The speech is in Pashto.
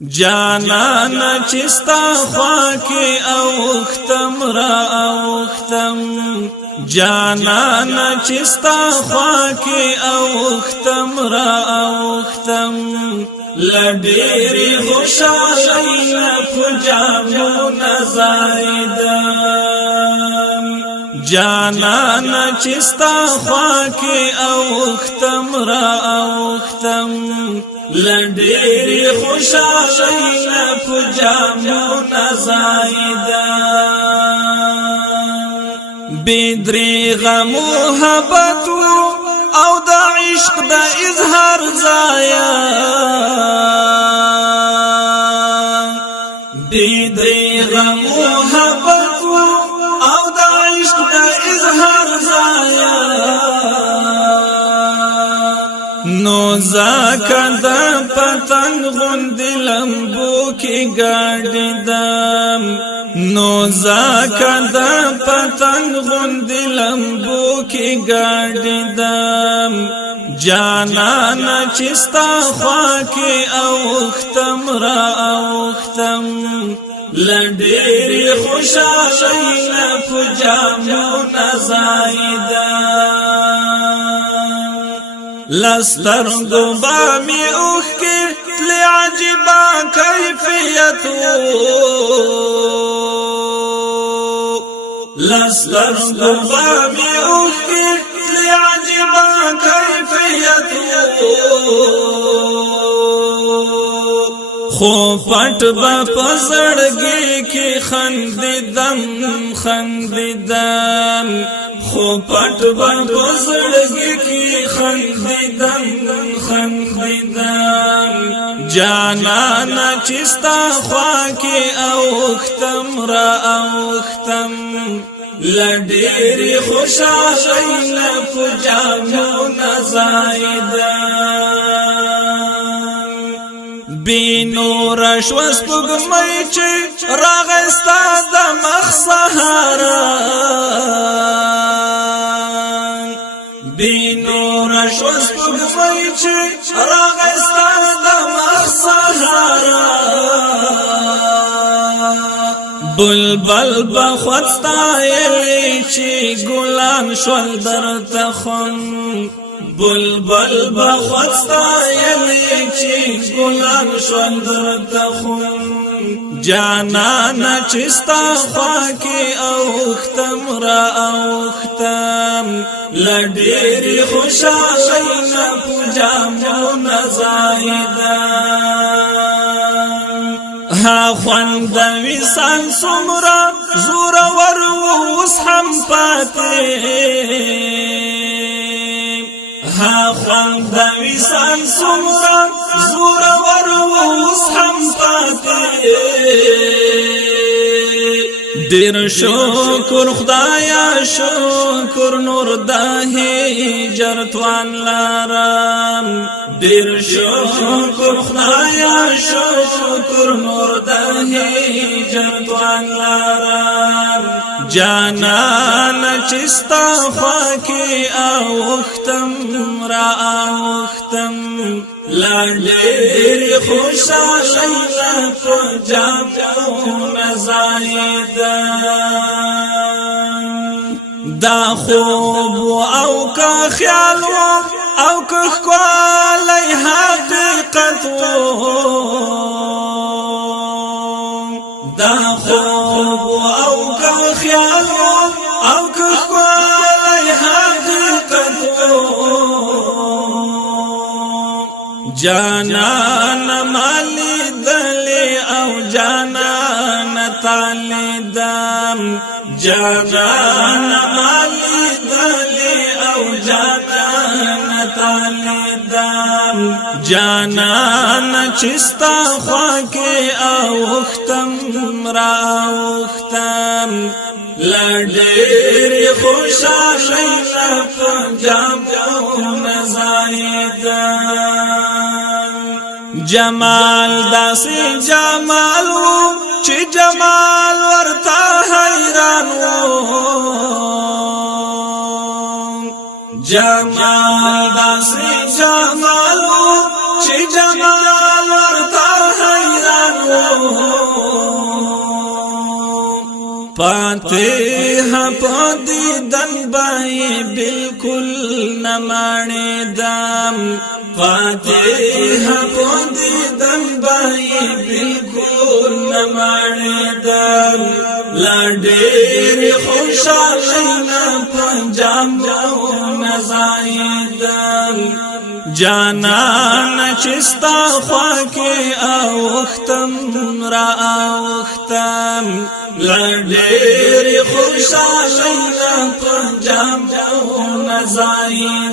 جانانا چستا خواکی اوختم را اوختم جانانا چستا خواکی اوختم را اوختم لډېری خوشالۍ په جامو نزایدم جانانا چستا خواکی اوختم را اوختم لډېری خوشالۍ په جامو نزایدم بدریغه محبت او د عشق د اظهار ځایا بدریغه محبت او د عشق د اظهار ځایا نو زکه د پتنګ غوندې لمبو کې ګاډې دم نو زکه د پتنګ غوندې لمبو کې ګاډې دم جانانا چستا خواکی اوختم را اوختم لډېری خوشالۍ په جامو نزایدم لسترګو بامی اوښکې تلې عجیبه کیفیت لسترګو بامی اوښکې تلې عجیبه کیفیت خو پټ به په زړګي کې خندیدم خو پټ به په زړګي کې خندیدم جانانا چستا خواکی اوختم را اوختم لډېری خوشالۍ په جامو نزایدم بینور شو سپوږمۍ چې راغی ستا د مخ سهاران بینور شو سپوږمۍ چې راغی ستا د مخ سهاران بلبل بخوت ستایلی چې ګلان شول درته خون بلبل بخوت ستایلی چې ګلان شول درته خون جانانا چستا خواکی اوختم را اوختم لډېری خوشالۍ په جامو نزایدم ها خوند وصال څومره زورور اوس هم پاتې ها خوند وصال څومره زورور اوس هم پاتې ډېر شکر خدایا شکر نور د هجر توان لرم ډېر شکر خدایا شکر نور د هجر توان لرم جانانا چستا خواکی اوختم را اوختم لډېری خوشالۍ په جامو نزایدم دا خوب او که خیال او که ښکلی حقیقت دا خوب او که خیال او که ښکلی حقیقت جانانا مالی دلی او جانانا تالی دم جانانا مالی دلی او جانانا تالی دم جانانا چستا خواکی اوختم را اوختم لډېری خوشالۍ په جامو نزایدم جمال داسې جمال چې جمال ورته حیران جمال داسې جمال چې جمال ورته حیران فاتح پدی دن بای بالکل نمانے دام فاتح پدی دن بای بالکل نمانے دام لڈیر خوشالینا پنجام جو نزائیدام جانان چستا خواکی اوختم را اوختم لڈیر خوشالینا پنجام جو نزائیدام